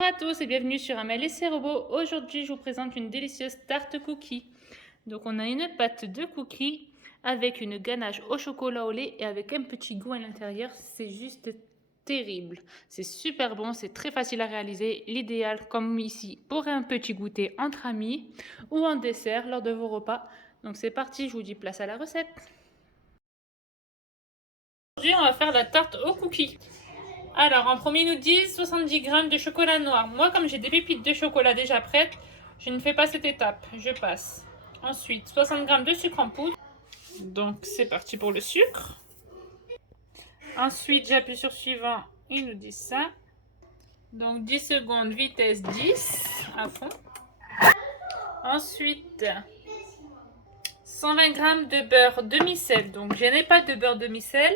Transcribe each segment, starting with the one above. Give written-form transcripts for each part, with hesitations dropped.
Bonjour à tous et bienvenue sur Amel et ses robots. Aujourd'hui, je vous présente une délicieuse tarte cookie. Donc, on a une pâte de cookies avec une ganache au chocolat au lait et avec un petit goût à l'intérieur. C'est juste terrible. C'est super bon, c'est très facile à réaliser. L'idéal, comme ici, pour un petit goûter entre amis ou en dessert lors de vos repas. Donc, c'est parti, je vous dis place à la recette. Aujourd'hui, on va faire la tarte aux cookies. Alors, en premier, ils nous disent 70 g de chocolat noir. Moi, comme j'ai des pépites de chocolat déjà prêtes, je ne fais pas cette étape. Je passe. Ensuite, 60 g de sucre en poudre. Donc, c'est parti pour le sucre. Ensuite, j'appuie sur suivant. Ils nous disent ça. Donc, 10 secondes, vitesse 10 à fond. Ensuite, 120 g de beurre demi-sel. Donc, je n'ai pas de beurre demi-sel.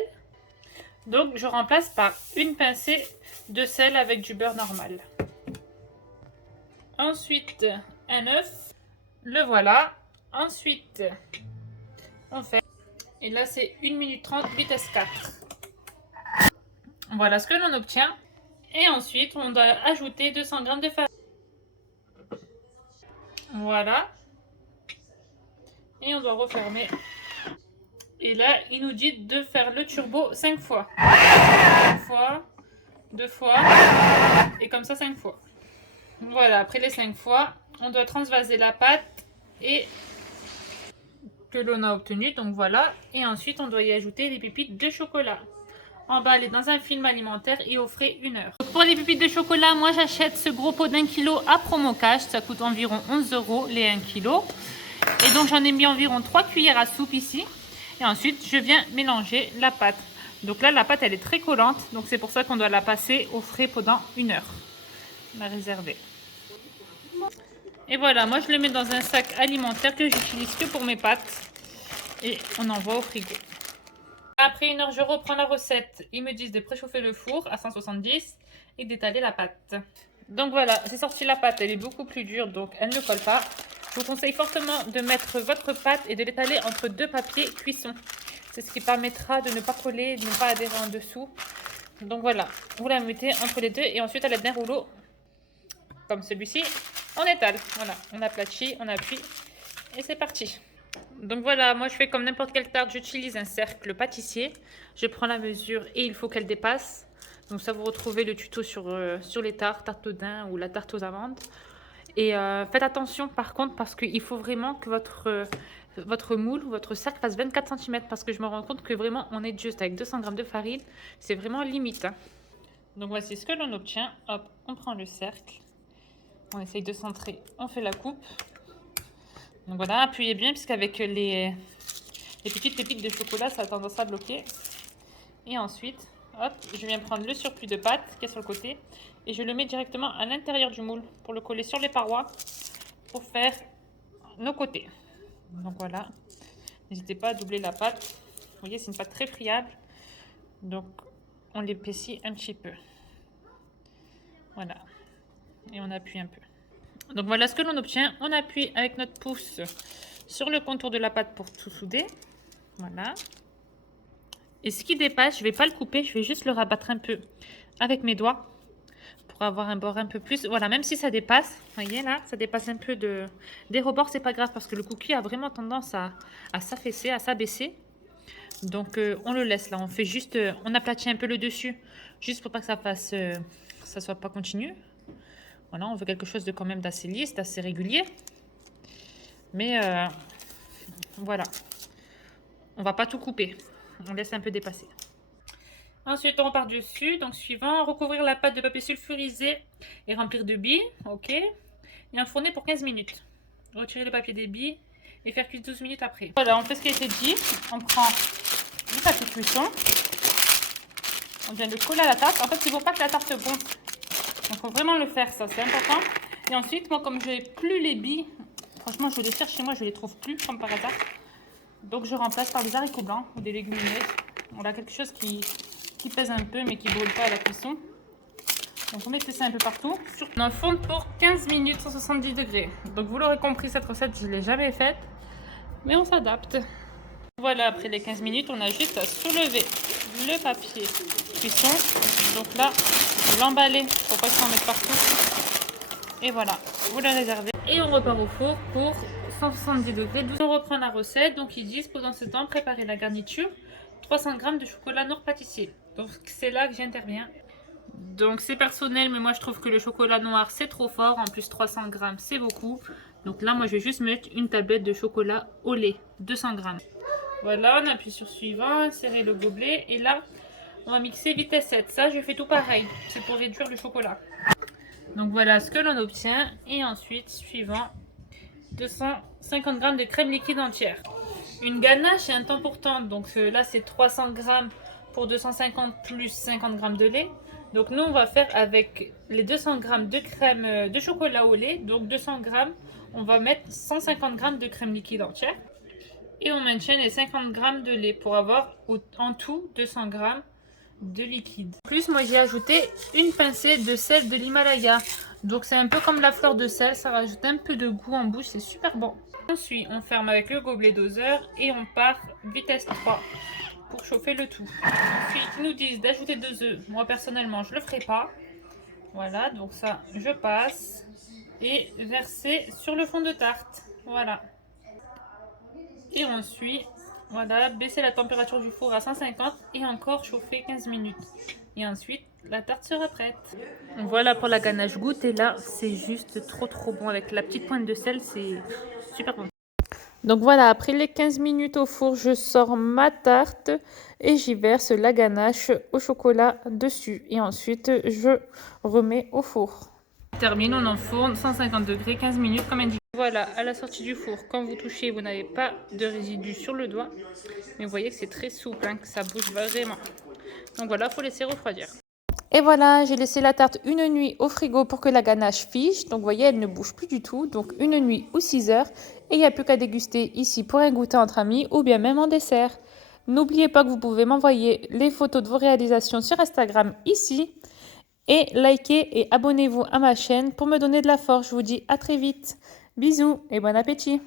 Donc, je remplace par une pincée de sel avec du beurre normal. Ensuite, un œuf. Le voilà. Ensuite, on fait. Et là, c'est 1 minute 30, vitesse 4. Voilà ce que l'on obtient. Et ensuite, on doit ajouter 200 g de farine. Voilà. Et on doit refermer. Et là, il nous dit de faire le turbo 5 fois. 1 fois, 2 fois, et comme ça 5 fois. Voilà, après les 5 fois, on doit transvaser la pâte et que l'on a obtenu. Donc voilà. Et ensuite, on doit y ajouter les pépites de chocolat. Emballé dans un film alimentaire et au frais 1 heure. Pour les pépites de chocolat, moi j'achète ce gros pot d'1 kg à promo cash. Ça coûte environ 11 € les 1 kg. Et donc j'en ai mis environ 3 cuillères à soupe ici. Et ensuite, je viens mélanger la pâte. Donc là, la pâte, elle est très collante. Donc c'est pour ça qu'on doit la passer au frais pendant 1 heure. La réserver. Et voilà, moi je le mets dans un sac alimentaire que j'utilise que pour mes pâtes. Et on envoie au frigo. Après 1 heure, je reprends la recette. Ils me disent de préchauffer le four à 170 et d'étaler la pâte. Donc voilà, c'est sorti la pâte. Elle est beaucoup plus dure, donc elle ne colle pas. Je vous conseille fortement de mettre votre pâte et de l'étaler entre 2 papiers cuisson. C'est ce qui permettra de ne pas coller, de ne pas adhérer en dessous. Donc voilà, vous la mettez entre les deux et ensuite à l'aide d'un rouleau, comme celui-ci, on étale. Voilà, on aplatit, on appuie et c'est parti. Donc voilà, moi je fais comme n'importe quelle tarte, j'utilise un cercle pâtissier. Je prends la mesure et il faut qu'elle dépasse. Donc ça, vous retrouvez le tuto sur les tartes, tarte au daim ou la tarte aux amandes. Et faites attention par contre parce qu'il faut vraiment que votre moule, votre cercle fasse 24 cm parce que je me rends compte que vraiment on est juste avec 200 g de farine. C'est vraiment limite. Hein. Donc voici ce que l'on obtient. Hop, on prend le cercle. On essaye de centrer, on fait la coupe. Donc voilà, appuyez bien puisqu'avec les petites pépites de chocolat, ça a tendance à bloquer. Et ensuite, hop, je viens prendre le surplus de pâte qui est sur le côté et je le mets directement à l'intérieur du moule pour le coller sur les parois pour faire nos côtés. Donc voilà, n'hésitez pas à doubler la pâte. Vous voyez, c'est une pâte très friable. Donc on l'épaissit un petit peu. Voilà, et on appuie un peu. Donc voilà ce que l'on obtient. On appuie avec notre pouce sur le contour de la pâte pour tout souder. Voilà. Et ce qui dépasse, je ne vais pas le couper, je vais juste le rabattre un peu avec mes doigts pour avoir un bord un peu plus. Voilà, même si ça dépasse, vous voyez là, ça dépasse un peu des rebords, c'est pas grave parce que le cookie a vraiment tendance à s'affaisser, à s'abaisser. Donc on le laisse là, on fait juste, on aplatit un peu le dessus, juste pour pas que ça fasse, ça soit pas continu. Voilà, on veut quelque chose de quand même d'assez lisse, d'assez régulier. Mais voilà, on va pas tout couper. On laisse un peu dépasser. Ensuite, on repart dessus. Donc, suivant, recouvrir la pâte de papier sulfurisé et remplir de billes. OK. Et enfourner pour 15 minutes. Retirer le papier des billes et faire cuire 12 minutes après. Voilà, on fait ce qui a été dit. On prend le papier cuisson. On vient le coller à la tarte. En fait, il ne faut pas que la tarte gonfle. Donc, il faut vraiment le faire, ça, c'est important. Et ensuite, moi, comme je n'ai plus les billes, franchement, je les cherche chez moi, je ne les trouve plus, comme par hasard. Donc, je remplace par des haricots blancs ou des légumineuses. On a quelque chose qui pèse un peu, mais qui ne brûle pas à la cuisson. Donc, on met ça un peu partout. On enfourne pour 15 minutes 170 degrés. Donc, vous l'aurez compris, cette recette, je ne l'ai jamais faite. Mais on s'adapte. Voilà, après les 15 minutes, on a juste à soulever le papier cuisson. Donc là, l'emballer pour pas que ça en mette partout. Et voilà, vous la réservez. Et on repart au four pour 170 degrés. On reprend la recette. Donc ils disent pendant ce temps, préparez la garniture. 300 g de chocolat noir pâtissier. Donc c'est là que j'interviens. Donc c'est personnel, mais moi je trouve que le chocolat noir c'est trop fort. En plus 300 g c'est beaucoup. Donc là moi je vais juste mettre une tablette de chocolat au lait, 200 g. Voilà, on appuie sur suivant, insérer le gobelet. Et là on va mixer vitesse 7. Ça je fais tout pareil, c'est pour réduire le chocolat. Donc voilà ce que l'on obtient. Et ensuite suivant, 250 g de crème liquide entière. Une ganache et un temps pour temps. Donc là c'est 300 g pour 250 plus 50 g de lait. Donc nous on va faire avec les 200 g de crème de chocolat au lait. Donc 200 g, on va mettre 150 g de crème liquide entière. Et on maintient les 50 g de lait pour avoir en tout 200 g de liquide. En plus moi j'ai ajouté une pincée de sel de l'Himalaya. Donc c'est un peu comme la fleur de sel, ça rajoute un peu de goût en bouche, c'est super bon. Ensuite on ferme avec le gobelet doseur et on part vitesse 3 pour chauffer le tout. Ensuite ils nous disent d'ajouter 2 œufs. Moi personnellement je le ferai pas. Voilà, donc ça je passe et verser sur le fond de tarte. Voilà. Et ensuite, voilà, baisser la température du four à 150 et encore chauffer 15 minutes. Et ensuite, la tarte sera prête. Voilà pour la ganache goûtée là, c'est juste trop bon avec la petite pointe de sel, c'est super bon. Donc voilà, après les 15 minutes au four, je sors ma tarte et j'y verse la ganache au chocolat dessus. Et ensuite, je remets au four. Termine, on enfourne 150 degrés, 15 minutes comme indiqué. Voilà, à la sortie du four, quand vous touchez, vous n'avez pas de résidus sur le doigt. Mais vous voyez que c'est très souple, hein, que ça bouge vraiment. Donc voilà, il faut laisser refroidir. Et voilà, j'ai laissé la tarte une nuit au frigo pour que la ganache fige. Donc vous voyez, elle ne bouge plus du tout. Donc une nuit ou 6 heures. Et il n'y a plus qu'à déguster ici pour un goûter entre amis ou bien même en dessert. N'oubliez pas que vous pouvez m'envoyer les photos de vos réalisations sur Instagram ici. Et likez et abonnez-vous à ma chaîne pour me donner de la force. Je vous dis à très vite. Bisous et bon appétit.